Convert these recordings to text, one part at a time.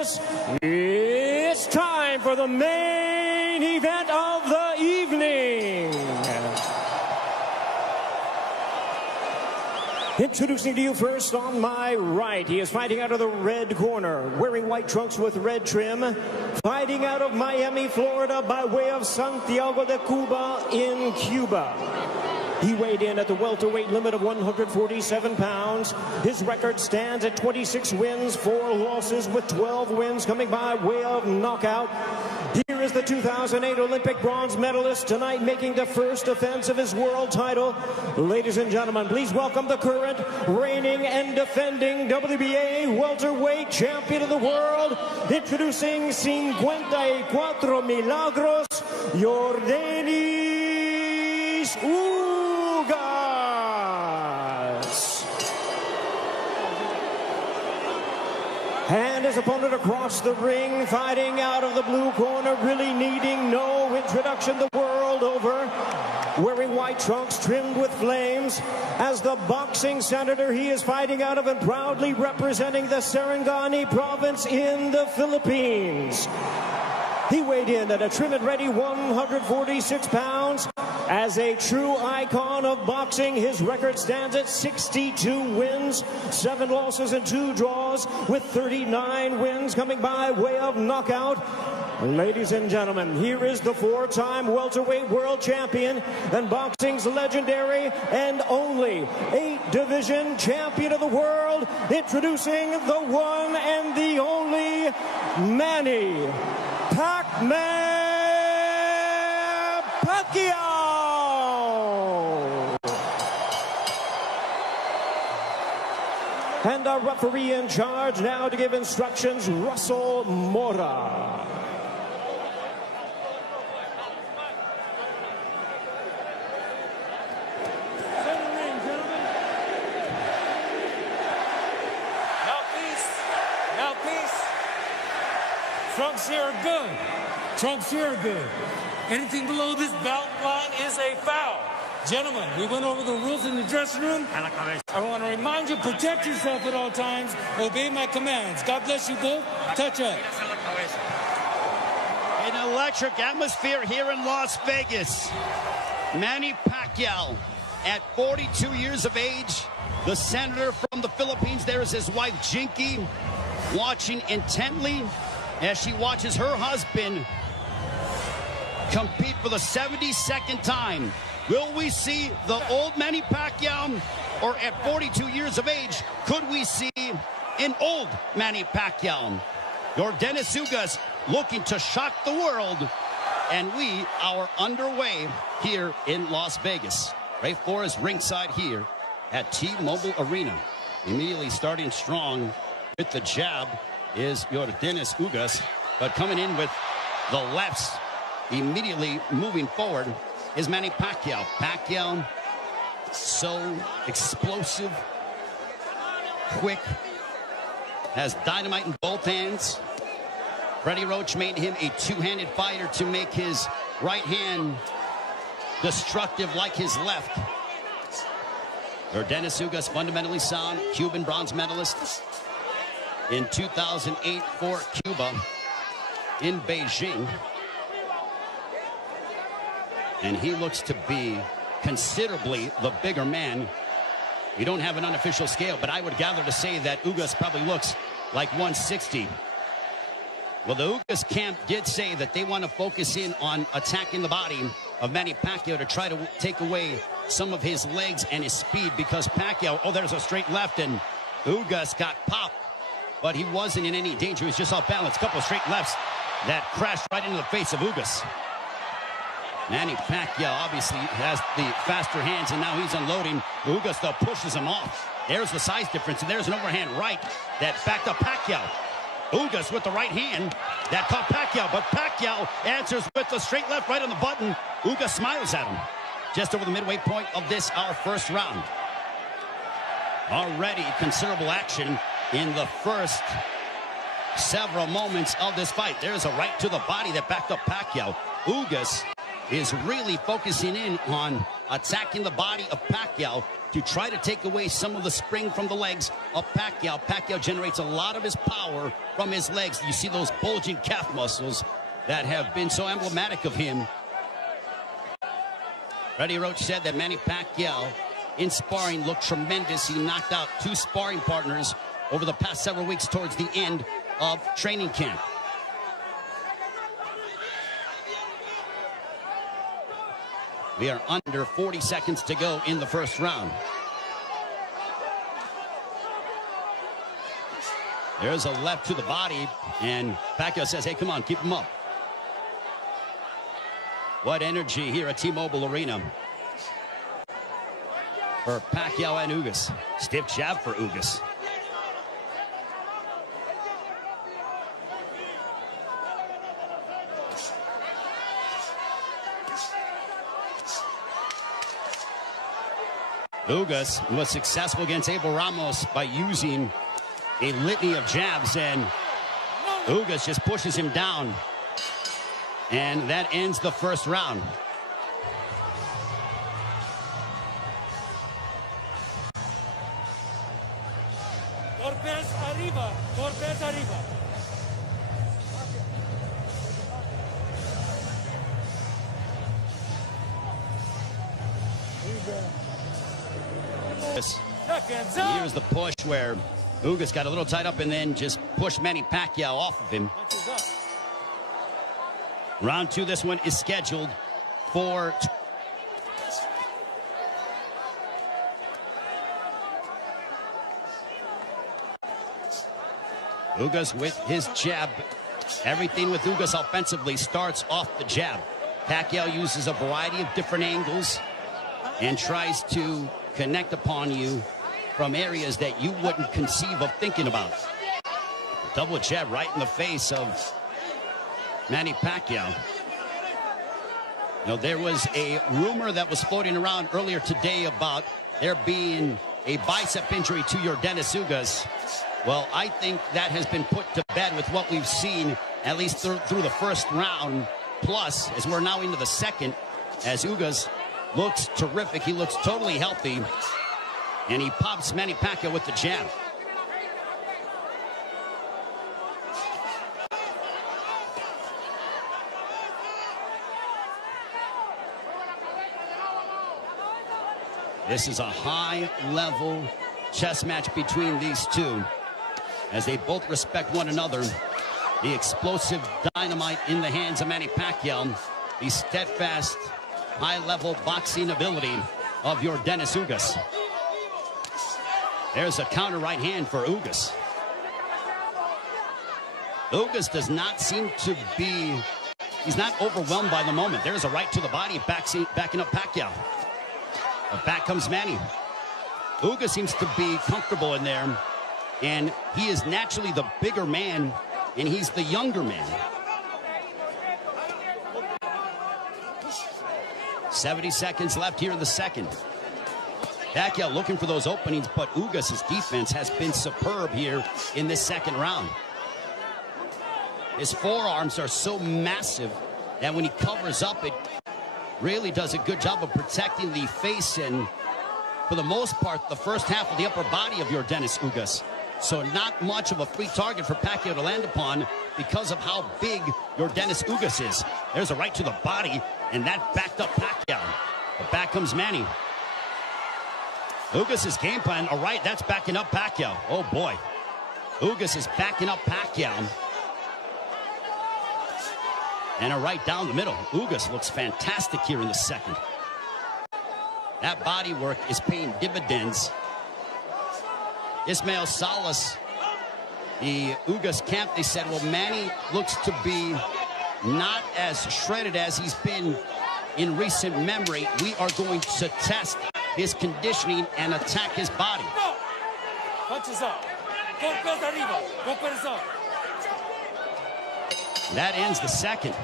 It's time for the main event of the evening. Introducing to you first on my right, he is fighting out of the red corner, wearing white trunks with red trim, fighting out of Miami, Florida, by way of Santiago de Cuba in Cuba. He weighed in at the welterweight limit of 147 pounds. His record stands at 26 wins, 4 losses, with 12 wins coming by way of knockout. Here is the 2008 Olympic bronze medalist, tonight making the first defense of his world title. Ladies and gentlemen, please welcome the current, reigning and defending WBA welterweight champion of the world, introducing 54 Milagros, Yordenis Ugas. And his opponent across the ring, fighting out of the blue corner, really needing no introduction the world over, wearing white trunks trimmed with flames. As the boxing senator, he is fighting out of and proudly representing the Sarangani province in the Philippines. He weighed in at a trim and ready 146 pounds. As a true icon of boxing, his record stands at 62 wins, 7 losses and 2 draws, with 39 wins coming by way of knockout. Ladies and gentlemen, here is the 4-time welterweight world champion and boxing's legendary and only 8-division champion of the world, introducing the one and the only Manny Pacquiao. And our referee in charge now to give instructions, Russell Mora. Trunks here are good. Trunks here are good. Anything below this belt line is a foul. Gentlemen, we went over the rules in the dressing room. I want to remind you, protect yourself at all times. Obey my commands. God bless you both. Touch up. An electric atmosphere here in Las Vegas. Manny Pacquiao, at 42 years of age, the senator from the Philippines. There is his wife, Jinky, watching intently as she watches her husband compete for the 72nd time. Will we see the old Manny Pacquiao, or at 42 years of age, could we see an old Manny Pacquiao? Yordenis Ugas looking to shock the world, and we are underway here in Las Vegas. Ray Flores ringside here at T-Mobile Arena. Immediately starting strong with the jab is Yordenis Ugas, but coming in with the lefts, immediately moving forward is Manny Pacquiao. Pacquiao, so explosive, quick, has dynamite in both hands. Freddie Roach made him a two-handed fighter to make his right hand destructive like his left. Yordenis Ugas, fundamentally sound, Cuban bronze medalist in 2008 for Cuba in Beijing. And he looks to be considerably the bigger man. We don't have an unofficial scale, but I would gather to say that Ugas probably looks like 160. Well, the Ugas camp did say that they want to focus in on attacking the body of Manny Pacquiao to try to take away some of his legs and his speed, because Pacquiao, oh, there's a straight left, and Ugas got popped, but he wasn't in any danger. He was just off balance. A couple of straight lefts that crashed right into the face of Ugas. Manny Pacquiao obviously has the faster hands, and now he's unloading. Ugas, though, pushes him off. There's the size difference, and there's an overhand right that backed up Pacquiao. Ugas with the right hand that caught Pacquiao, but Pacquiao answers with the straight left right on the button. Ugas smiles at him. Just over the midway point of this, our first round. Already considerable action in the first several moments of this fight. There's a right to the body that backed up Pacquiao. Ugas is really focusing in on attacking the body of Pacquiao to try to take away some of the spring from the legs of Pacquiao. Pacquiao generates a lot of his power from his legs. You see those bulging calf muscles that have been so emblematic of him. Freddie Roach said that Manny Pacquiao in sparring looked tremendous. He knocked out 2 sparring partners over the past several weeks towards the end of training camp. We are under 40 seconds to go in the first round. There's a left to the body, and Pacquiao says, hey, come on, keep him up. What energy here at T-Mobile Arena for Pacquiao and Ugas. Stiff jab for Ugas. Ugas was successful against Abel Ramos by using a litany of jabs, and Ugas just pushes him down. And that ends the first round. Torpes arriba, Torpes arriba. Here's the push where Ugas got a little tied up and then just pushed Manny Pacquiao off of him. Round 2, this one is scheduled for Ugas with his jab. Everything with Ugas offensively starts off the jab. Pacquiao uses a variety of different angles and tries to connect upon you from areas that you wouldn't conceive of thinking about. Double jab right in the face of Manny Pacquiao. You know, there was a rumor that was floating around earlier today about there being a bicep injury to Yordenis Ugas. Well, I think that has been put to bed with what we've seen, at least through the first round. Plus, as we're now into the second, as Ugas looks terrific. He looks totally healthy. And he pops Manny Pacquiao with the jab. This is a high-level chess match between these two, as they both respect one another. The explosive dynamite in the hands of Manny Pacquiao. The steadfast, high-level boxing ability of Yordenis Ugas. There's a counter right hand for Ugas. Ugas does not seem to be, he's not overwhelmed by the moment. There's a right to the body backing up Pacquiao. But back comes Manny. Ugas seems to be comfortable in there, and he is naturally the bigger man, and he's the younger man. 70 seconds left here in the second. Pacquiao looking for those openings, but Ugas' defense has been superb here in this second round. His forearms are so massive that when he covers up, it really does a good job of protecting the face and, for the most part, the first half of the upper body of Yordenis Ugas. So not much of a free target for Pacquiao to land upon because of how big Yordenis Ugas is. There's a right to the body, and that backed up Pacquiao. But back comes Manny. Ugas' game plan, all right, that's backing up Pacquiao. Oh, boy. Ugas is backing up Pacquiao. And a right down the middle. Ugas looks fantastic here in the second. That body work is paying dividends. Ismael Salas, the Ugas camp, they said, well, Manny looks to be not as shredded as he's been in recent memory. We are going to test his conditioning and attack his body. Punches up. Golpes arriba. Golpes up. That ends the second.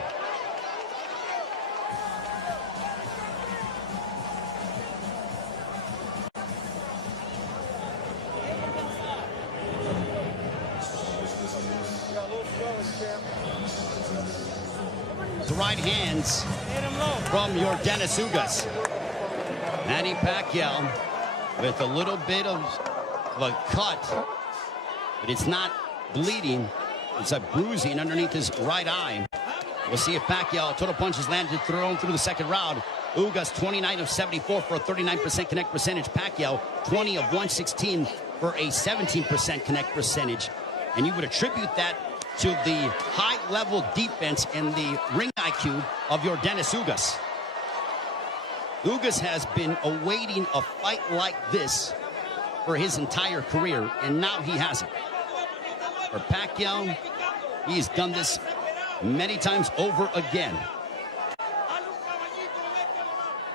The right hands from Yordenis Ugas. Manny Pacquiao with a little bit of a cut, but it's not bleeding. It's a bruising underneath his right eye. We'll see if Pacquiao, total punches landed, thrown through the second round. Ugas 29 of 74 for a 39% connect percentage. Pacquiao 20 of 116 for a 17% connect percentage. And you would attribute that to the high-level defense and the ring IQ of Yordenis Ugas. Ugas has been awaiting a fight like this for his entire career, and now he has it. For Pacquiao, he's done this many times over again.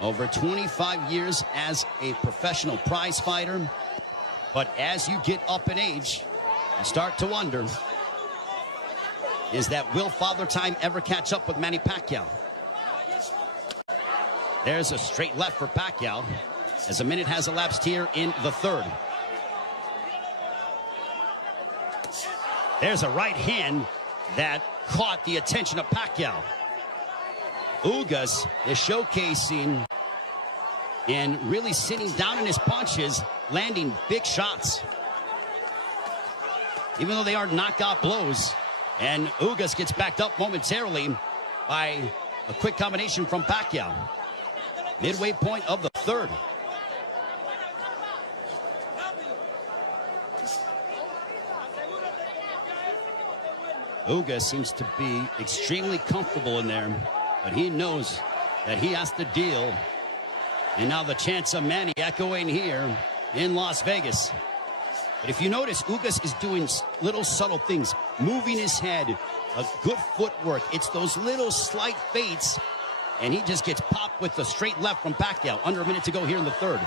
Over 25 years as a professional prize fighter. But as you get up in age, you start to wonder, will Father Time ever catch up with Manny Pacquiao? There's a straight left for Pacquiao as a minute has elapsed here in the third. There's a right hand that caught the attention of Pacquiao. Ugas is showcasing and really sitting down in his punches, landing big shots, even though they are knockout blows. And Ugas gets backed up momentarily by a quick combination from Pacquiao. Midway point of the third. Ugas seems to be extremely comfortable in there, but he knows that he has to deal. And now the chance of Manny echoing here in Las Vegas. But if you notice, Ugas is doing little subtle things, moving his head, a good footwork. It's those little slight feints, and he just gets popped with the straight left from Pacquiao. Under a minute to go here in the third.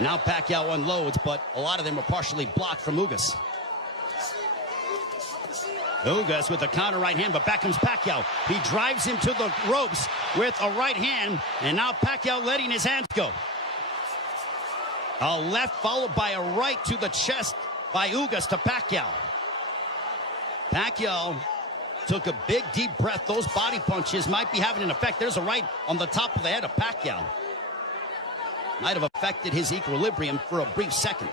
Now Pacquiao unloads, but a lot of them are partially blocked from Ugas. Ugas with a counter right hand, but back comes Pacquiao. He drives him to the ropes with a right hand, and now Pacquiao letting his hands go. A left followed by a right to the chest by Ugas to Pacquiao. Pacquiao took a big deep breath. Those body punches might be having an effect. There's a right on the top of the head of Pacquiao. Might have affected his equilibrium for a brief second.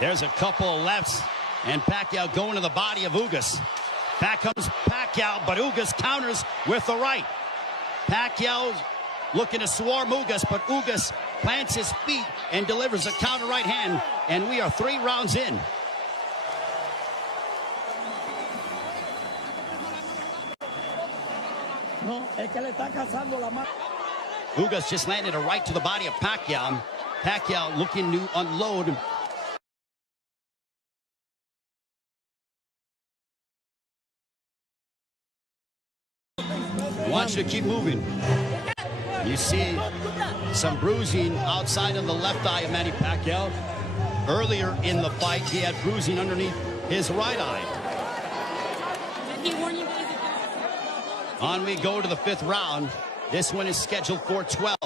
There's a couple of lefts, and Pacquiao going to the body of Ugas. Back comes Pacquiao, but Ugas counters with the right. Pacquiao looking to swarm Ugas, but Ugas plants his feet and delivers a counter right hand, and we are 3 rounds in. Ugas just landed a right to the body of Pacquiao. Pacquiao looking to unload. Wants you to keep moving. You see some bruising outside of the left eye of Manny Pacquiao. Earlier in the fight, he had bruising underneath his right eye. On we go to the 5th round. This one is scheduled for 12.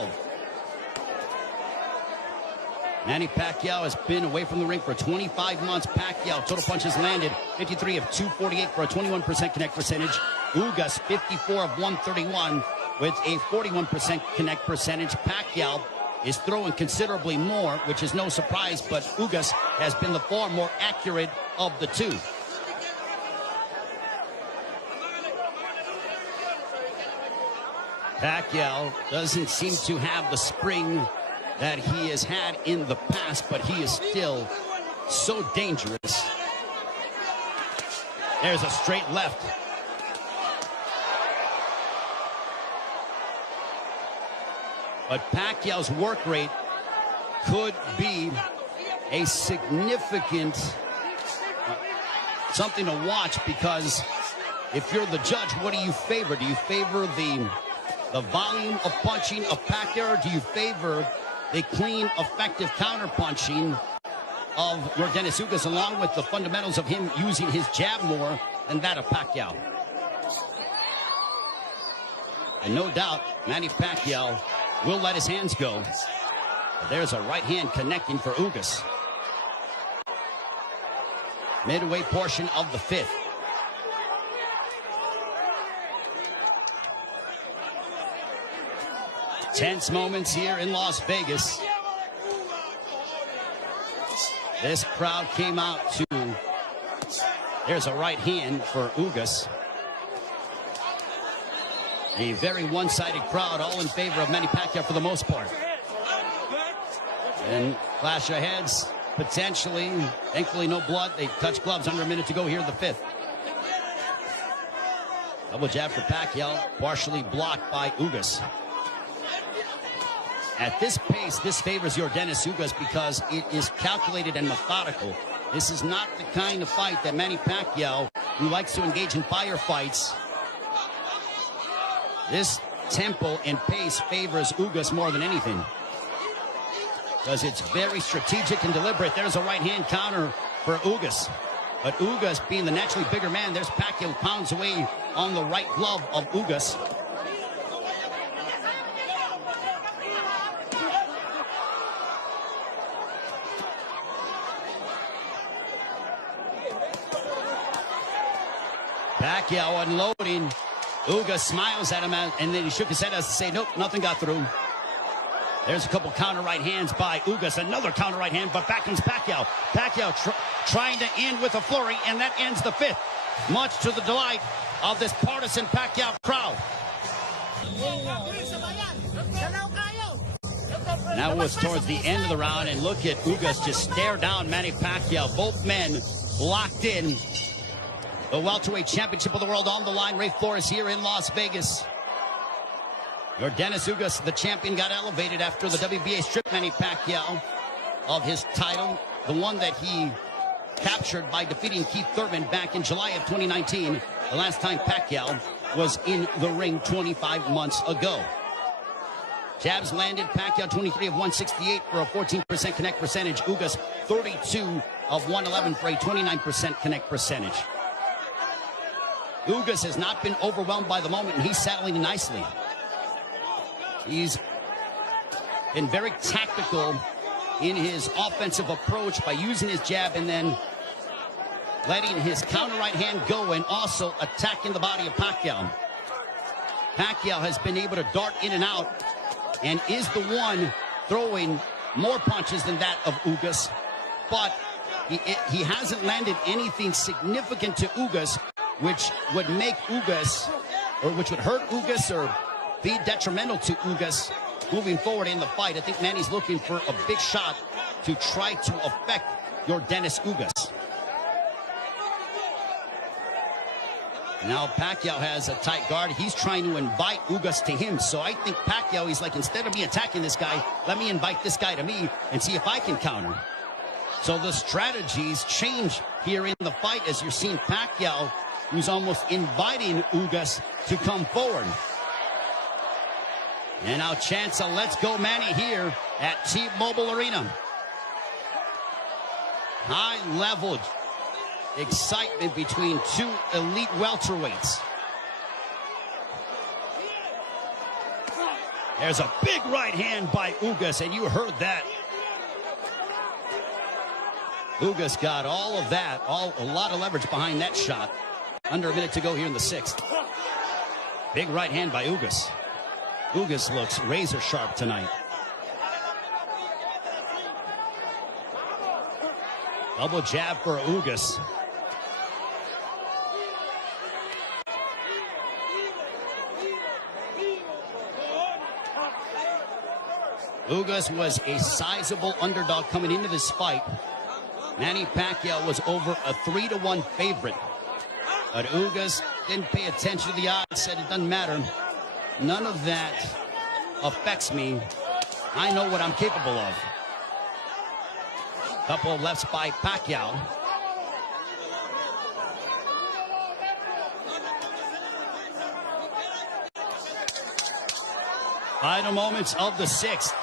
Manny Pacquiao has been away from the ring for 25 months. Pacquiao, total punches landed 53 of 248 for a 21% connect percentage. Ugas, 54 of 131 with a 41% connect percentage. Pacquiao is throwing considerably more, which is no surprise, but Ugas has been the far more accurate of the two. Pacquiao doesn't seem to have the spring that he has had in the past, but he is still so dangerous. There's a straight left. But Pacquiao's work rate could be a significant something to watch, because if you're the judge, what do you favor? Do you favor the volume of punching of Pacquiao, or do you favor the clean, effective counter-punching of Yordenis Ugas, along with the fundamentals of him using his jab more than that of Pacquiao? And no doubt, Manny Pacquiao will let his hands go. But there's a right hand connecting for Ugas. midway portion of the fifth. Tense moments here in Las Vegas. This crowd came out to, there's a right hand for Ugas. A very one-sided crowd, all in favor of Manny Pacquiao for the most part. And clash of heads, potentially. Thankfully, no blood. They touch gloves under a minute to go here in the fifth. Double jab for Pacquiao, partially blocked by Ugas. At this pace, this favors Yordenis Ugas because it is calculated and methodical. This is not the kind of fight that Manny Pacquiao, who likes to engage in firefights. This tempo and pace favors Ugas more than anything, because it's very strategic and deliberate. There's a right-hand counter for Ugas. But Ugas, being the naturally bigger man, there's Pacquiao who pounds away on the right glove of Ugas. Pacquiao unloading. Ugas smiles at him, and then he shook his head as to say, nope, nothing got through. There's a couple counter right hands by Ugas. Another counter right hand, but back comes Pacquiao. Pacquiao trying to end with a flurry, and that ends the fifth, much to the delight of this partisan Pacquiao crowd. Now it's towards the end of the round, and look at Ugas just stare down Manny Pacquiao. Both men locked in. The welterweight championship of the world on the line. Ray Flores here in Las Vegas. Yordenis Ugas, the champion, got elevated after the WBA stripped Manny Pacquiao of his title, the one that he captured by defeating Keith Thurman back in July of 2019, the last time Pacquiao was in the ring 25 months ago. Jabs landed. Pacquiao 23 of 168 for a 14% connect percentage. Ugas 32 of 111 for a 29% connect percentage. Ugas has not been overwhelmed by the moment, and he's settling nicely. He's been very tactical in his offensive approach by using his jab and then letting his counter right hand go and also attacking the body of Pacquiao. Pacquiao has been able to dart in and out and is the one throwing more punches than that of Ugas, but he hasn't landed anything significant to Ugas, which would make Ugas, or which would hurt Ugas or be detrimental to Ugas moving forward in the fight. I think Manny's looking for a big shot to try to affect Yordenis Ugas. Now Pacquiao has a tight guard. He's trying to invite Ugas to him. So I think Pacquiao, he's like, instead of me attacking this guy, let me invite this guy to me and see if I can counter. So the strategies change here in the fight as you're seeing Pacquiao, who's almost inviting Ugas to come forward. And now chance a let's go Manny here at T-Mobile Arena. High-level excitement between two elite welterweights. There's a big right hand by Ugas, and you heard that. Ugas got all of that, a lot of leverage behind that shot. Under a minute to go here in the sixth. Big right hand by Ugas. Ugas looks razor sharp tonight. Double jab for Ugas. Ugas was a sizable underdog coming into this fight. Manny Pacquiao was over a 3-1 favorite. But Ugas didn't pay attention to the odds, said it doesn't matter. None of that affects me. I know what I'm capable of. Couple of lefts by Pacquiao. Final moments of the sixth.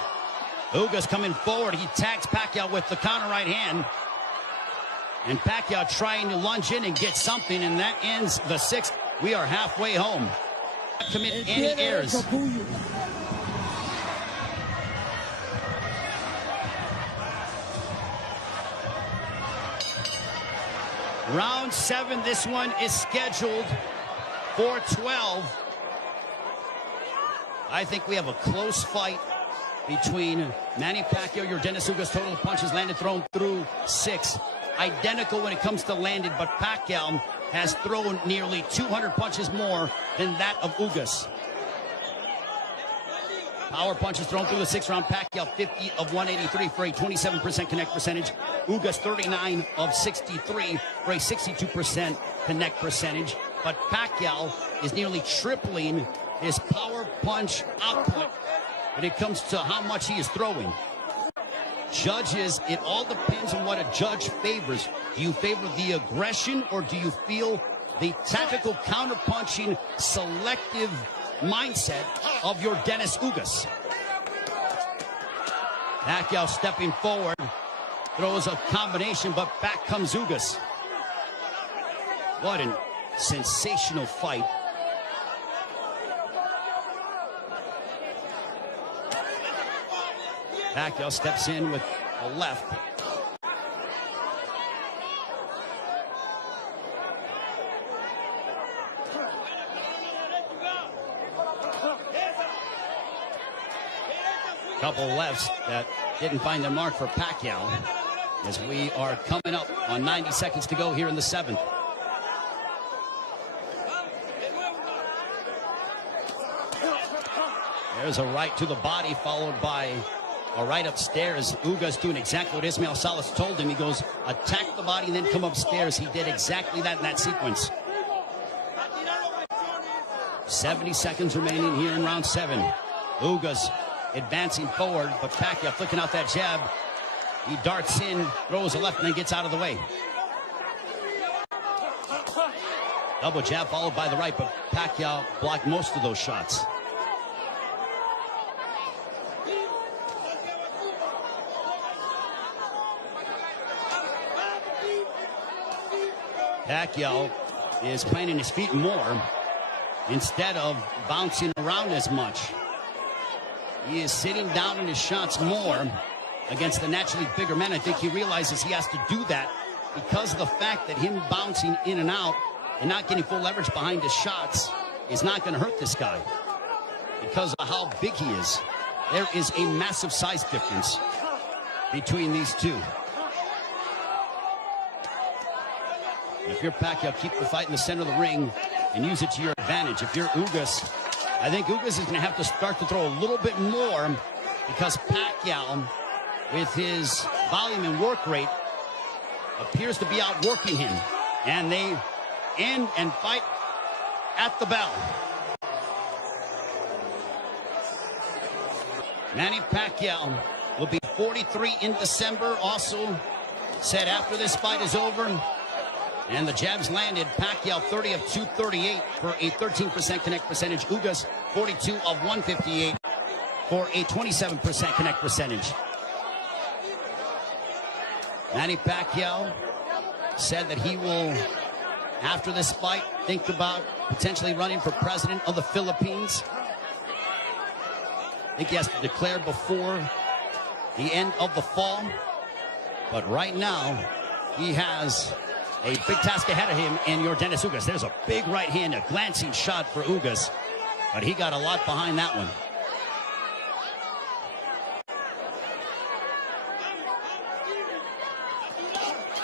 Ugas coming forward. He tags Pacquiao with the counter right hand. And Pacquiao trying to lunge in and get something, and that ends the sixth. We are halfway home. Not commit any errors. Round 7, this one is scheduled for 12. I think we have a close fight between Manny Pacquiao, Yordenis Ugas, total punches landed, thrown through 6. Identical when it comes to landed, but Pacquiao has thrown nearly 200 punches more than that of Ugas. Power punches thrown through the 6th round. Pacquiao 50 of 183 for a 27% connect percentage. Ugas 39 of 63 for a 62% connect percentage. But Pacquiao is nearly tripling his power punch output when it comes to how much he is throwing. Judges, it all depends on what a judge favors. Do you favor the aggression, or do you feel the tactical counterpunching, selective mindset of Yordenis Ugas? Pacquiao stepping forward, throws a combination, but back comes Ugas. What a sensational fight. Pacquiao steps in with a left. Couple lefts that didn't find their mark for Pacquiao, as we are coming up on 90 seconds to go here in the 7th. There's a right to the body, followed by a right upstairs. Ugas doing exactly what Ismael Salas told him. He goes, attack the body and then come upstairs. He did exactly that in that sequence. 70 seconds remaining here in round 7. Ugas advancing forward, but Pacquiao flicking out that jab. He darts in, throws a left, and then gets out of the way. Double jab followed by the right, but Pacquiao blocked most of those shots. Pacquiao is planting his feet more instead of bouncing around as much. He is sitting down in his shots more against the naturally bigger men. I think he realizes he has to do that because of the fact that him bouncing in and out and not getting full leverage behind his shots is not going to hurt this guy because of how big he is. There is a massive size difference between these two. If you're Pacquiao, keep the fight in the center of the ring and use it to your advantage. If you're Ugas, I think Ugas is going to have to start to throw a little bit more because Pacquiao, with his volume and work rate, appears to be outworking him. And they end and fight at the bell. Manny Pacquiao will be 43 in December. Also said after this fight is over and the jabs landed, Pacquiao 30 of 238 for a 13% connect percentage. Ugas 42 of 158 for a 27% connect percentage. Manny Pacquiao said that he will, after this fight, think about potentially running for president of the Philippines. I think he has to declare before the end of the fall. But right now, he has a big task ahead of him in Yordenis Ugas. There's a big right hand, a glancing shot for Ugas, but he got a lot behind that one.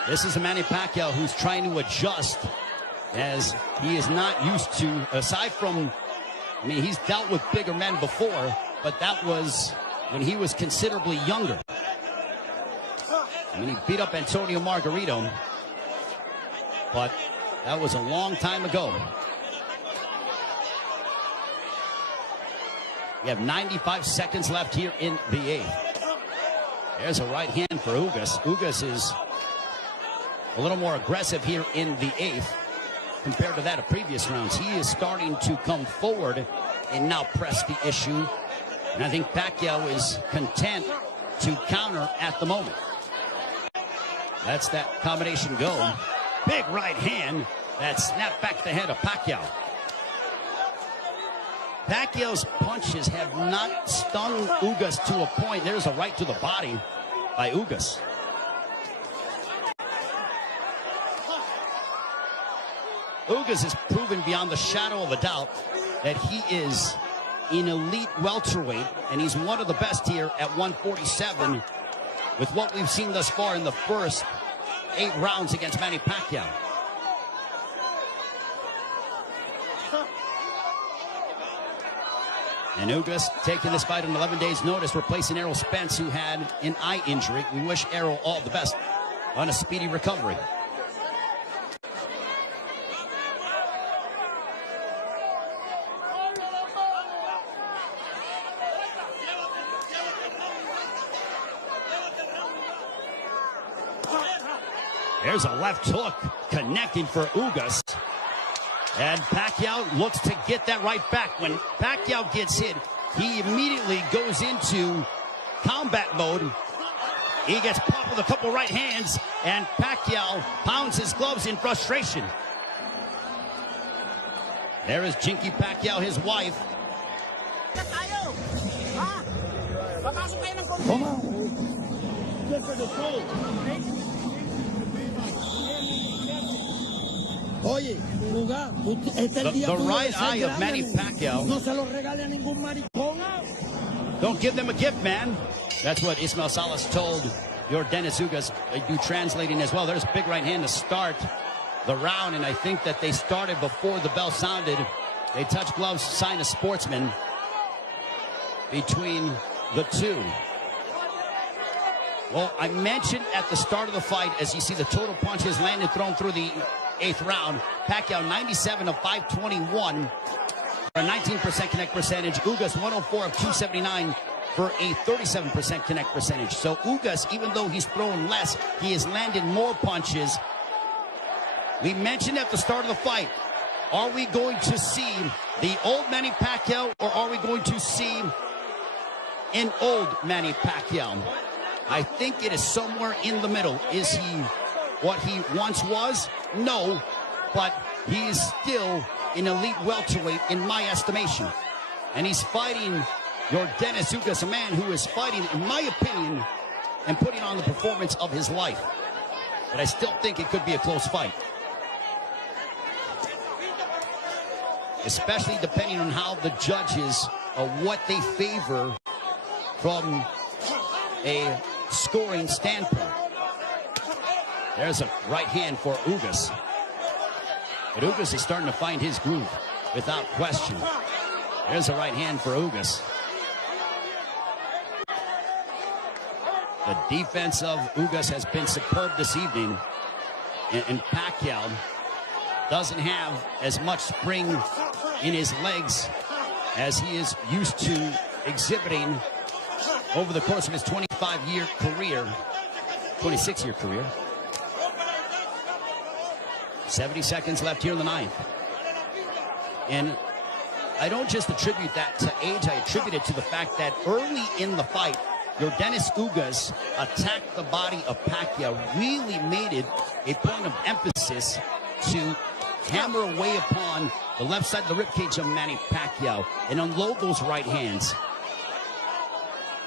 This is a Manny Pacquiao who's trying to adjust, as he is not used to, aside from, I mean, he's dealt with bigger men before, but that was when he was considerably younger. I mean, he beat up Antonio Margarito, but that was a long time ago. We have 95 seconds left here in the 8th. There's a right hand for Ugas. Ugas is a little more aggressive here in the 8th compared to that of previous rounds. He is starting to come forward and now press the issue. And I think Pacquiao is content to counter at the moment. That's that combination go. Big right hand that snapped back the head of Pacquiao. Pacquiao's punches have not stung Ugas to a point. There's a right to the body by Ugas. Ugas has proven beyond the shadow of a doubt that he is an elite welterweight, and he's one of the best here at 147 with what we've seen thus far in the first 8 rounds against Manny Pacquiao. And Ugas taking this fight on 11 days' notice, replacing Errol Spence, who had an eye injury. We wish Errol all the best on a speedy recovery. There's a left hook connecting for Ugas. And Pacquiao looks to get that right back. When Pacquiao gets hit, he immediately goes into combat mode. He gets popped with a couple right hands, and Pacquiao pounds his gloves in frustration. There is Jinky Pacquiao, his wife. The right eye of Manny Pacquiao. Don't give them a gift, man. That's what Ismael Salas told Yordenis Ugas. They do translating as well. There's a big right hand to start the round, and I think that they started before the bell sounded. They touched gloves, sign of sportsman between the two. Well, I mentioned at the start of the fight, as you see the total punches landed, thrown through the 8th round, Pacquiao 97 of 521 for a 19% connect percentage. Ugas 104 of 279 for a 37% connect percentage. So Ugas, even though he's thrown less, he has landed more punches. We mentioned at the start of the fight, are we going to see the old Manny Pacquiao, or are we going to see an old Manny Pacquiao? I think it is somewhere in the middle. Is he what he once was? No, but he is still an elite welterweight in my estimation. And he's fighting Yordenis Ugas, a man who is fighting, in my opinion, and putting on the performance of his life. But I still think it could be a close fight. Especially depending on how the judges, what they favor from a scoring standpoint. There's a right hand for Ugas. But Ugas is starting to find his groove without question. There's a right hand for Ugas. The defense of Ugas has been superb this evening. And Pacquiao doesn't have as much spring in his legs as he is used to exhibiting over the course of his 25-year career, 26-year career. 70 seconds left here in the 9th. And I don't just attribute that to age, I attribute it to the fact that early in the fight, Yordenis Ugas attacked the body of Pacquiao, really made it a point of emphasis to hammer away upon the left side of the ribcage of Manny Pacquiao and unload those right hands.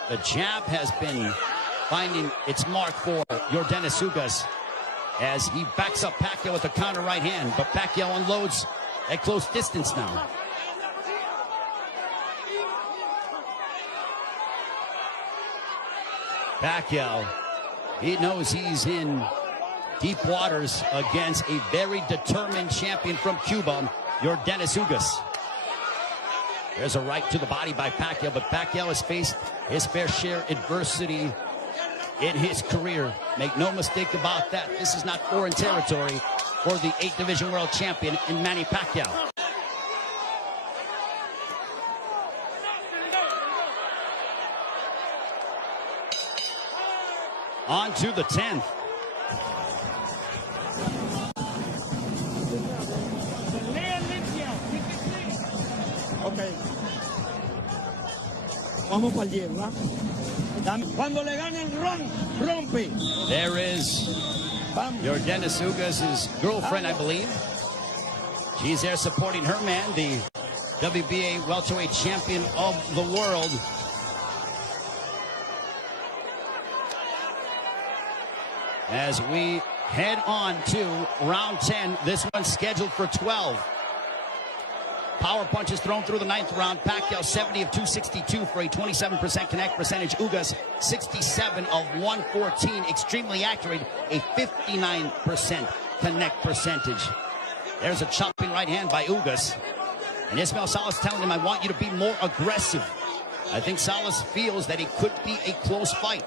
The jab has been finding its mark for Yordenis Ugas as he backs up Pacquiao with a counter right hand, but Pacquiao unloads at close distance now. Pacquiao, he knows he's in deep waters against a very determined champion from Cuba, Yordenis Ugas. There's a right to the body by Pacquiao, but Pacquiao has faced his fair share of adversity in his career. Make no mistake about that. This is not foreign territory for the 8th Division World Champion in Manny Pacquiao. On to the 10th. Okay. Vamos para el 10, ¿verdad? Cuando le ganen, rompe. There is Yordenis Ugas' girlfriend, I believe. She's there supporting her man, the WBA welterweight champion of the world. As we head on to round 10. This one's scheduled for 12. Power punches thrown through the 9th round. Pacquiao 70 of 262 for a 27% connect percentage. Ugas 67 of 114. Extremely accurate, a 59% connect percentage. There's a chopping right hand by Ugas. And Ismael Salas telling him, I want you to be more aggressive. I think Salas feels that it could be a close fight.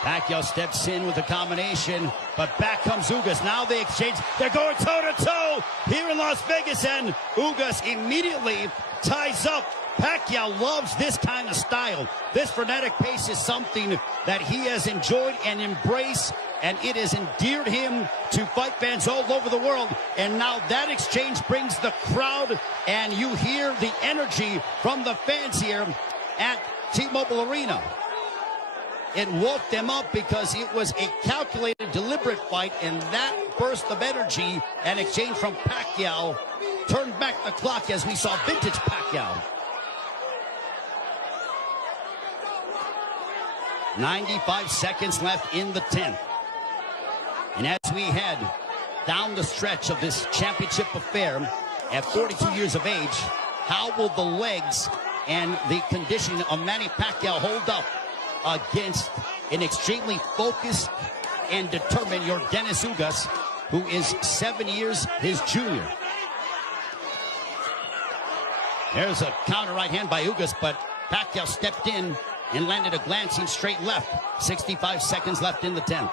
Pacquiao steps in with a combination, but back comes Ugas. Now they exchange. They're going toe-to-toe here in Las Vegas, and Ugas immediately ties up. Pacquiao loves this kind of style. This frenetic pace is something that he has enjoyed and embraced, and it has endeared him to fight fans all over the world. And now that exchange brings the crowd, and you hear the energy from the fans here at T-Mobile Arena. It woke them up because it was a calculated, deliberate fight, and that burst of energy and exchange from Pacquiao turned back the clock as we saw vintage Pacquiao. 95 seconds left in the 10th. And as we head down the stretch of this championship affair at 42 years of age, how will the legs and the conditioning of Manny Pacquiao hold up against an extremely focused and determined Yordenis Ugas, who is 7 years his junior? There's a counter right hand by Ugas, but Pacquiao stepped in and landed a glancing straight left. 65 seconds left in the 10th.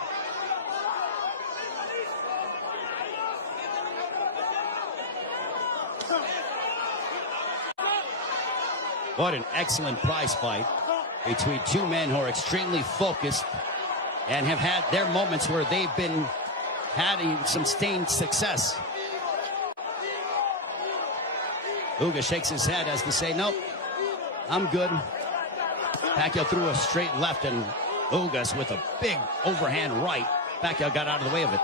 What an excellent prize fight between two men who are extremely focused and have had their moments where they've been having some sustained success. Ugas shakes his head as to say, nope, I'm good. Pacquiao threw a straight left, and Ugas with a big overhand right. Pacquiao got out of the way of it.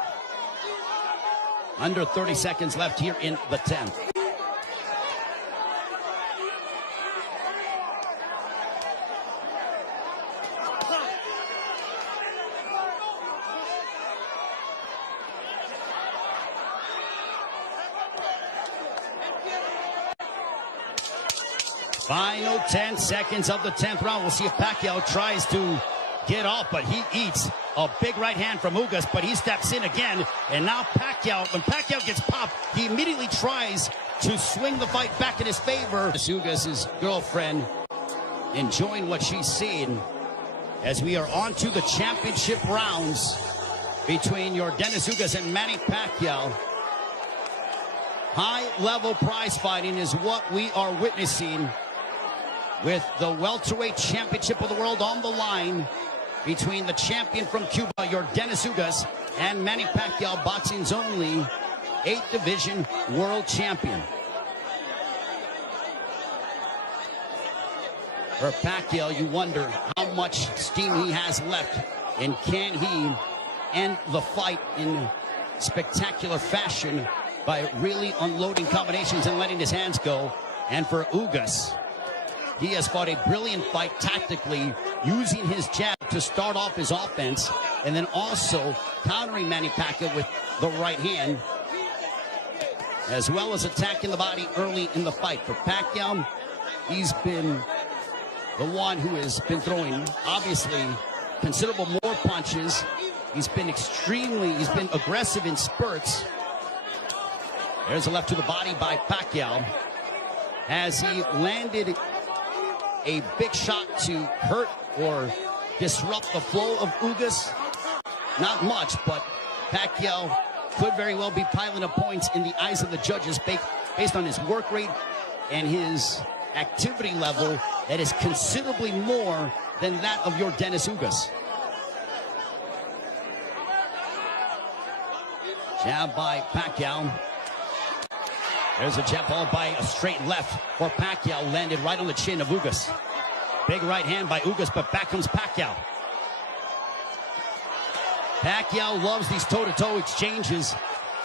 Under 30 seconds left here in the 10th. Final 10 seconds of the 10th round. We'll see if Pacquiao tries to get off, but he eats a big right hand from Ugas, but he steps in again. And now Pacquiao, when Pacquiao gets popped, he immediately tries to swing the fight back in his favor. Ugas' girlfriend enjoying what she's seeing as we are on to the championship rounds between Yordenis Ugas and Manny Pacquiao. High-level prize fighting is what we are witnessing, with the welterweight championship of the world on the line between the champion from Cuba, Yordenis Ugas, and Manny Pacquiao, boxing's only 8th division world champion. For Pacquiao, you wonder how much steam he has left, and can he end the fight in spectacular fashion by really unloading combinations and letting his hands go. And for Ugas, he has fought a brilliant fight tactically, using his jab to start off his offense, and then also countering Manny Pacquiao with the right hand, as well as attacking the body early in the fight. For Pacquiao, he's been the one who has been throwing, obviously, considerable more punches. He's been aggressive in spurts. There's a left to the body by Pacquiao as he landed a big shot to hurt or disrupt the flow of Ugas. Not much, but Pacquiao could very well be piling up points in the eyes of the judges based on his work rate and his activity level that is considerably more than that of Yordenis Ugas. Jab by Pacquiao. There's a jab followed by a straight left for Pacquiao, landed right on the chin of Ugas. Big right hand by Ugas, but back comes Pacquiao. Pacquiao loves these toe-to-toe exchanges.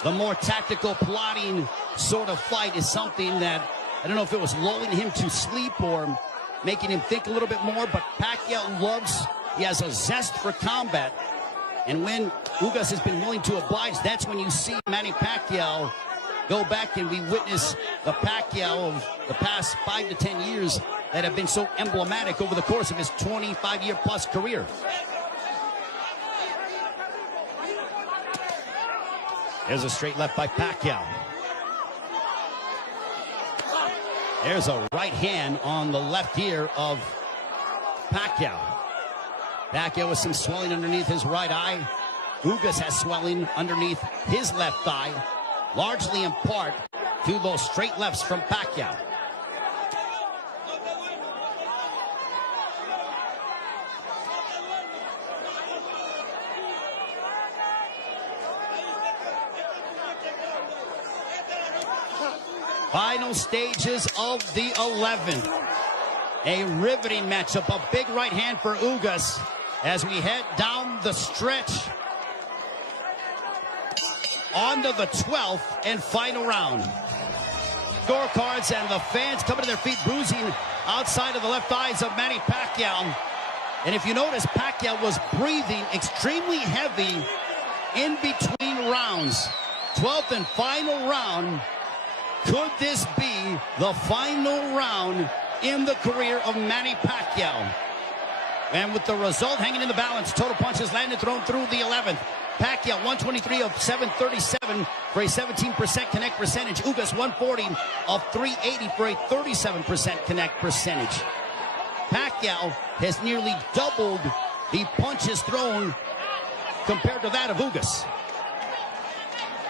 The more tactical, plotting sort of fight is something that I don't know if it was lulling him to sleep or making him think a little bit more, but Pacquiao he has a zest for combat. And when Ugas has been willing to oblige, that's when you see Manny Pacquiao go back, and we witness the Pacquiao of the past 5 to 10 years that have been so emblematic over the course of his 25-year-plus career. There's a straight left by Pacquiao. There's a right hand on the left ear of Pacquiao. Pacquiao with some swelling underneath his right eye. Ugas has swelling underneath his left thigh, largely in part to those straight lefts from Pacquiao. Final stages of the 11th. A riveting matchup, a big right hand for Ugas as we head down the stretch onto the 12th and final round. Scorecards and the fans coming to their feet, bruising outside of the left eyes of Manny Pacquiao. And if you notice, Pacquiao was breathing extremely heavy in between rounds. 12th and final round. Could this be the final round in the career of Manny Pacquiao? And with the result hanging in the balance, total punches landed, thrown through the 11th. Pacquiao 123 of 737 for a 17% connect percentage. Ugas 140 of 380 for a 37% connect percentage. Pacquiao has nearly doubled the punches thrown compared to that of Ugas.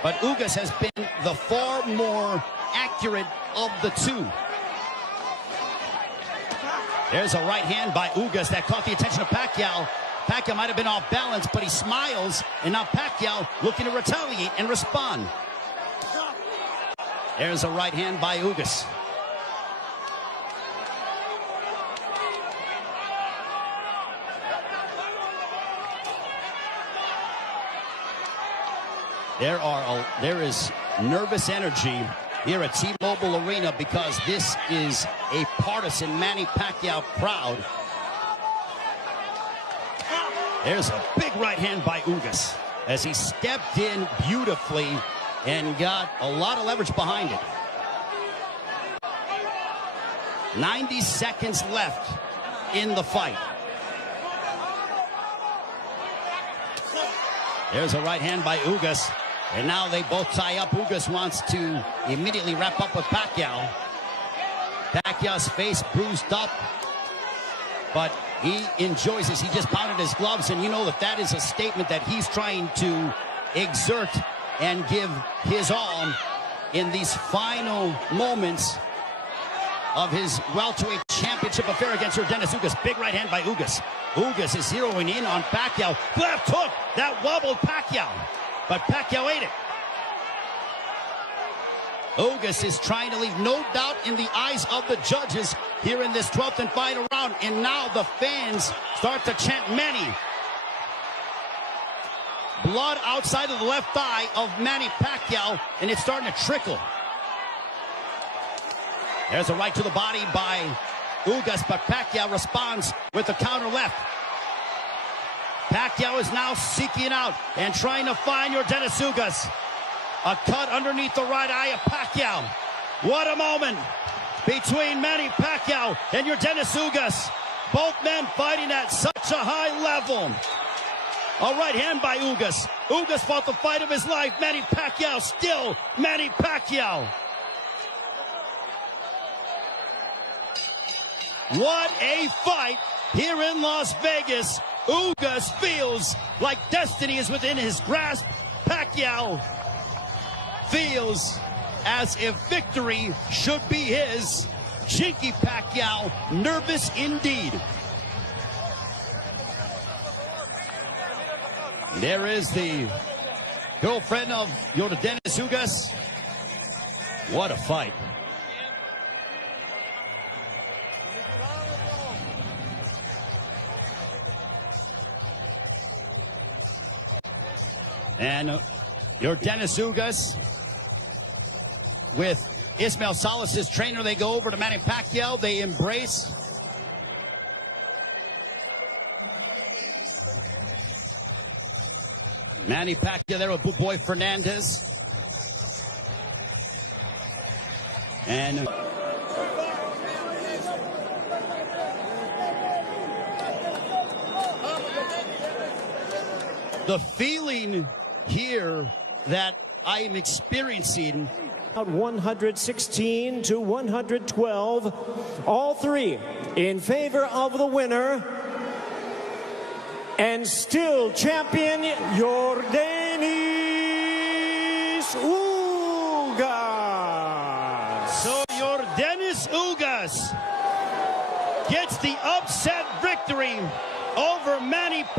But Ugas has been the far more accurate of the two. There's a right hand by Ugas that caught the attention of Pacquiao. Pacquiao might have been off balance, but he smiles, and now Pacquiao looking to retaliate and respond. There's a right hand by Ugas. There is nervous energy here at T-Mobile Arena because this is a partisan Manny Pacquiao crowd. There's a big right hand by Ugas as he stepped in beautifully and got a lot of leverage behind it. 90 seconds left in the fight. There's a right hand by Ugas. And now they both tie up. Ugas wants to immediately wrap up with Pacquiao. Pacquiao's face bruised up, but he enjoys this. He just pounded his gloves, and you know that is a statement that he's trying to exert and give his all in these final moments of his welterweight championship affair against Yordenis Ugas. Big right hand by Ugas. Ugas is zeroing in on Pacquiao. Left hook that wobbled Pacquiao, but Pacquiao ate it. Ugas is trying to leave no doubt in the eyes of the judges here in this 12th and final round. And now the fans start to chant Manny. Blood outside of the left thigh of Manny Pacquiao, and it's starting to trickle. There's a right to the body by Ugas, but Pacquiao responds with a counter left. Pacquiao is now seeking out and trying to find Yordenis Ugas. A cut underneath the right eye of Pacquiao. What a moment between Manny Pacquiao and Yordenis Ugas. Both men fighting at such a high level. A right hand by Ugas. Ugas fought the fight of his life. Manny Pacquiao still Manny Pacquiao. What a fight here in Las Vegas. Ugas feels like destiny is within his grasp. Pacquiao feels as if victory should be his. Chinky Pacquiao, nervous indeed. There is the girlfriend of Yordenis Ugas. What a fight. And Yordenis Ugas with Ismael Salas' trainer. They go over to Manny Pacquiao. They embrace. Manny Pacquiao there with Boy Fernandez. And the feeling here that I am experiencing. 116 to 112. All three in favor of the winner. And still champion, Yordenis Ugas. So Yordenis Ugas gets the upset victory over Manny